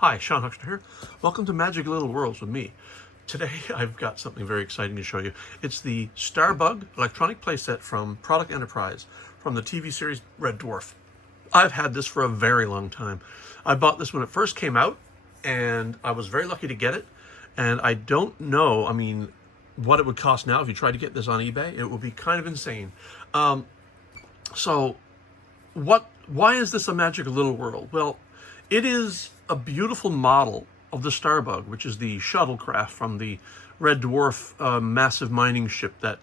Hi, Sean Huxter here. Welcome to Magic Little Worlds with me. Today I've got something very exciting to show you. It's the Starbug electronic playset from Product Enterprise from the TV series Red Dwarf. I've had this for a very long time. I bought this when it first came out and I was very lucky to get it. And I don't know, what it would cost now if you tried to get this on eBay. It would be kind of insane. Why is this a Magic Little World? Well, it is a beautiful model of the Starbug, which is the shuttlecraft from the Red Dwarf massive mining ship that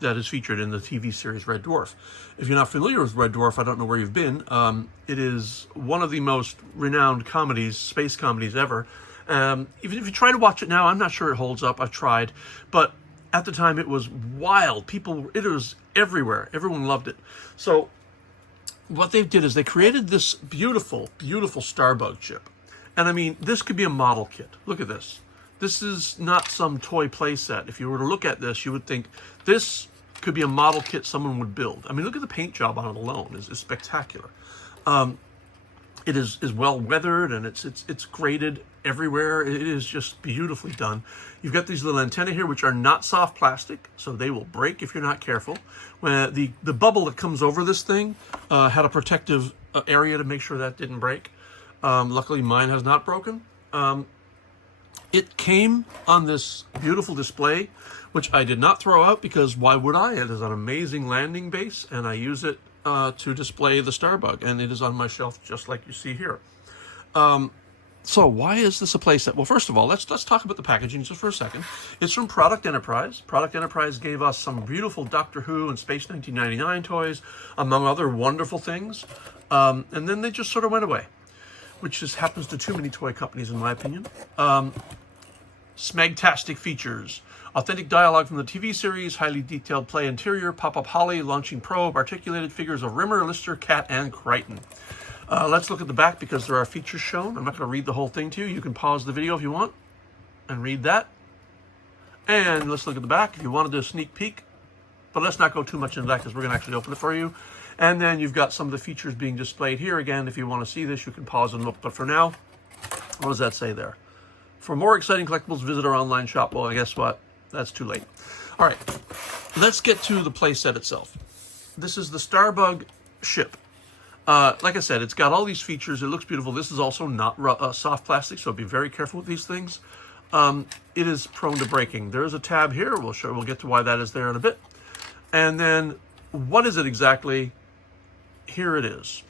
is featured in the TV series Red Dwarf. If you're not familiar with Red Dwarf, I don't know where you've been. It is one of the most renowned comedies, space comedies ever. Even if you try to watch it now, I'm not sure it holds up. I've tried, but at the time it was wild. It was everywhere. Everyone loved it. So what they did is they created this beautiful, beautiful Starbug chip. And this could be a model kit. Look at this. This is not some toy play set. If you were to look at this, you would think this could be a model kit someone would build. Look at the paint job on it alone. It's spectacular. It is well weathered and it's graded everywhere. It is just beautifully done. You've got these little antennae here, which are not soft plastic, so they will break if you're not careful. When the bubble that comes over this thing had a protective area to make sure that didn't break. Luckily, mine has not broken. It came on this beautiful display, which I did not throw out because why would I? It is an amazing landing base, and I use it to display the Starbug, and it is on my shelf just like you see here. So why is this a playset? Well, first of all, let's talk about the packaging just for a second. It's from Product Enterprise. Product Enterprise gave us some beautiful Doctor Who and Space 1999 toys, among other wonderful things. And then they just sort of went away, which just happens to too many toy companies, in my opinion. Smegtastic features. Authentic dialogue from the TV series, highly detailed play interior, pop-up holly, launching probe, articulated figures of Rimmer, Lister, Cat, and Crichton. Let's look at the back because there are features shown. I'm not going to read the whole thing to you. You can pause the video if you want and read that. And let's look at the back if you wanted a sneak peek. But let's not go too much into that because we're going to actually open it for you. And then you've got some of the features being displayed here. Again, if you want to see this, you can pause and look. But for now, what does that say there? For more exciting collectibles, visit our online shop. Well, guess what? That's too late. All right, let's get to the playset itself. This is the Starbug ship. Like I said, it's got all these features. It looks beautiful. This is also not soft plastic, so be very careful with these things. It is prone to breaking. There is a tab here. We'll get to why that is there in a bit. And then, what is it exactly? Here it is.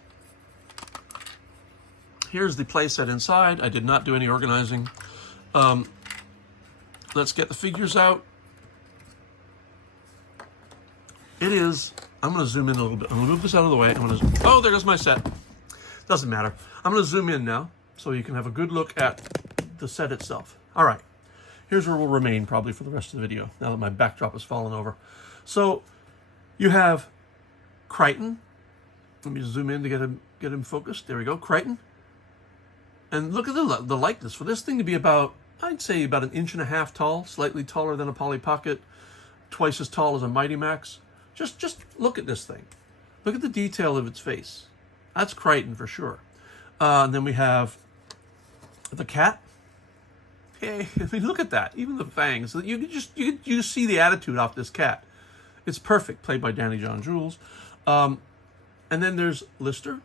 Here's the playset inside. I did not do any organizing. Let's get the figures out. It is, I'm going to zoom in a little bit. I'm going to move this out of the way. Oh, there goes my set. Doesn't matter. I'm going to zoom in now so you can have a good look at the set itself. All right. Here's where we'll remain probably for the rest of the video now that my backdrop has fallen over. So you have Crichton. Let me zoom in to get him focused. There we go, Crichton. And look at the likeness. For this thing to be about, I'd say about 1.5 inches tall, slightly taller than a Polly Pocket, twice as tall as a Mighty Max. Just look at this thing. Look at the detail of its face. That's Crichton for sure. And then we have the cat. Hey, look at that. Even the fangs. You see the attitude off this cat. It's perfect. Played by Danny John Jules. And then there's Lister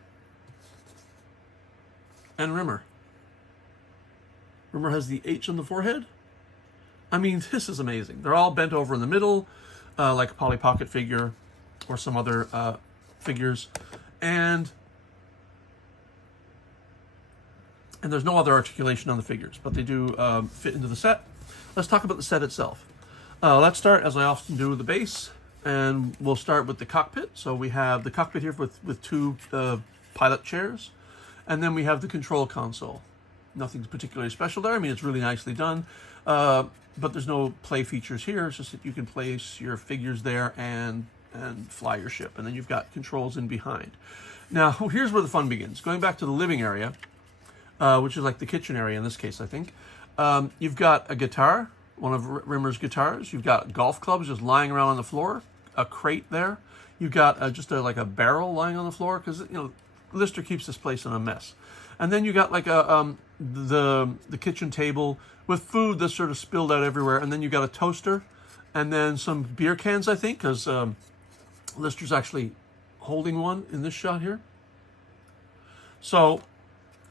and Rimmer. Rimmer has the H on the forehead. This is amazing. They're all bent over in the middle, like a Polly Pocket figure or some other figures. And there's no other articulation on the figures, but they do fit into the set. Let's talk about the set itself. Let's start, as I often do, with the base. And we'll start with the cockpit. So we have the cockpit here with two pilot chairs. And then we have the control console. Nothing particularly special there. It's really nicely done. But there's no play features here. It's just that you can place your figures there and fly your ship. And then you've got controls in behind. Now, here's where the fun begins. Going back to the living area, which is like the kitchen area in this case, I think. You've got a guitar, one of Rimmer's guitars. You've got golf clubs just lying around on the floor. A crate there. You've got like a barrel lying on the floor because Lister keeps this place in a mess. And then you got like the kitchen table with food that's sort of spilled out everywhere, and then you got a toaster, and then some beer cans, I think, because Lister's actually holding one in this shot here. So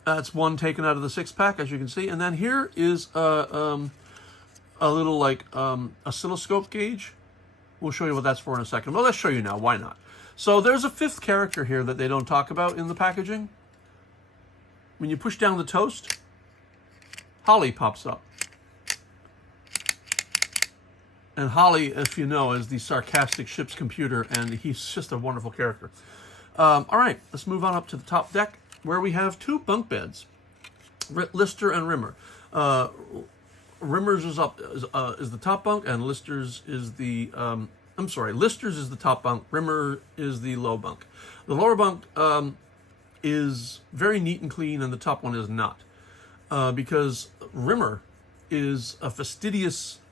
that's one taken out of the 6-pack, as you can see, and then here is a little like oscilloscope gauge. We'll show you what that's for in a second. Well, let's show you now. Why not? So there's a 5th character here that they don't talk about in the packaging. When you push down the toast, Holly pops up. And Holly, if you know, is the sarcastic ship's computer, and he's just a wonderful character. All right, let's move on up to the top deck, where we have 2 bunk beds, Lister and Rimmer. Rimmer's is the top bunk, and Lister's is the Lister's is the top bunk. Rimmer is the low bunk. The lower bunk is very neat and clean, and the top one is not, because Rimmer is a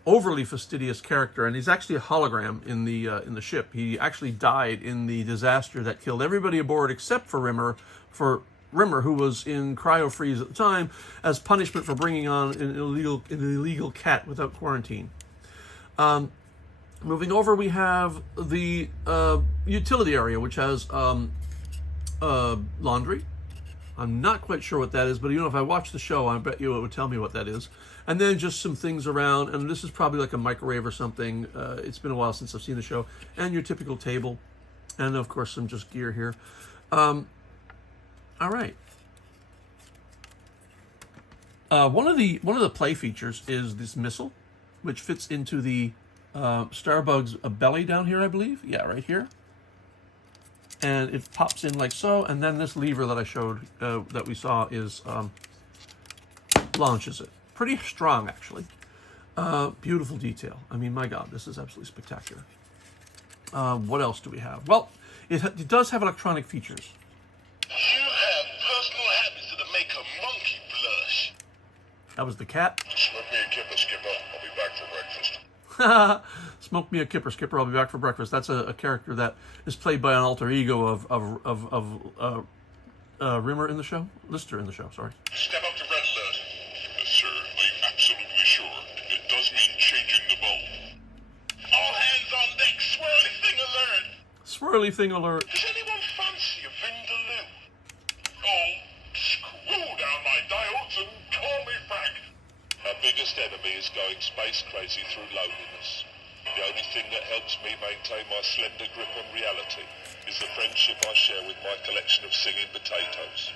overly fastidious character, and he's actually a hologram in the ship. He actually died in the disaster that killed everybody aboard except for Rimmer, who was in cryo freeze at the time, as punishment for bringing on an illegal cat without quarantine. Moving over, we have the utility area, which has laundry. I'm not quite sure what that is, but if I watch the show, I bet you it would tell me what that is. And then just some things around, and this is probably like a microwave or something. It's been a while since I've seen the show. And your typical table, and of course some just gear here. All right. One of the play features is this missile, which fits into the Starbug's belly down here, I believe. Yeah, right here. And it pops in like so, and then this lever that I showed, that we saw, is launches it. Pretty strong, actually. Beautiful detail. I mean, my God, this is absolutely spectacular. What else do we have? Well, it does have electronic features. You have personal habits that make a monkey blush. That was the cat. Smoke me a kipper, Skipper. I'll be back for breakfast. Smoke me a kipper, Skipper. I'll be back for breakfast. That's a character that is played by an alter ego of Rimmer in the show. Lister in the show, sorry. Step up to red alert. Yes, sir. Are you absolutely sure? It does mean changing the bulb. All hands on deck. Swirly thing alert. Swirly thing alert. Does anyone fancy a vindaloo? Oh, screw down my diodes and call me back. Our biggest enemy is going space crazy through loneliness. The only thing that helps me maintain my slender grip on reality is the friendship I share with my collection of singing potatoes.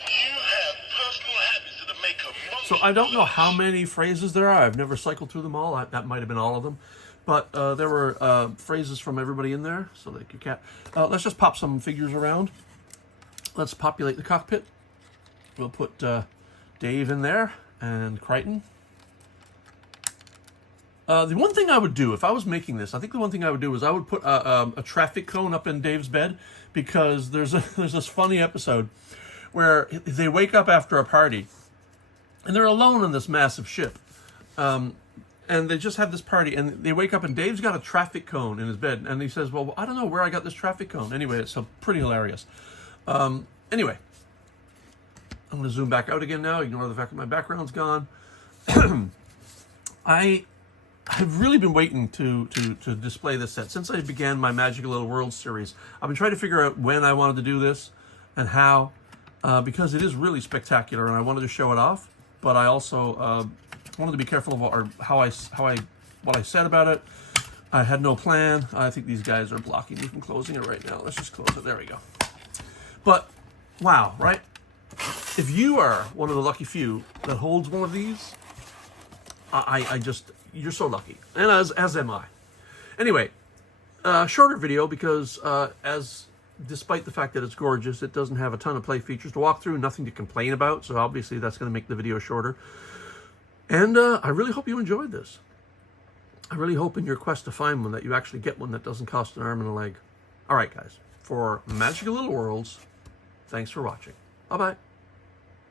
You have personal habits that make a monkey. So I don't know how many phrases there are. I've never cycled through them all. That might have been all of them. But there were phrases from everybody in there. So like your cat. Let's just pop some figures around. Let's populate the cockpit. We'll put Dave in there and Crichton. The one thing I would do if I was making this, I think the one thing I would do is I would put a traffic cone up in Dave's bed, because there's this funny episode where they wake up after a party and they're alone on this massive ship, and they just have this party, and they wake up and Dave's got a traffic cone in his bed, and he says, "Well, I don't know where I got this traffic cone." Anyway, it's pretty hilarious. Anyway, I'm going to zoom back out again now. Ignore the fact that my background's gone. I've really been waiting to display this set since I began my Magical Little World series. I've been trying to figure out when I wanted to do this and how, because it is really spectacular, and I wanted to show it off. But I also wanted to be careful of what I said about it. I had no plan. I think these guys are blocking me from closing it right now. Let's just close it. There we go. But wow, right? If you are one of the lucky few that holds one of these, you're so lucky, and as am I. Anyway, shorter video because despite the fact that it's gorgeous, it doesn't have a ton of play features to walk through, nothing to complain about, so obviously that's going to make the video shorter. And I really hope you enjoyed this. I really hope in your quest to find one that you actually get one that doesn't cost an arm and a leg. All right, guys, for Magical Little Worlds, thanks for watching. Bye-bye.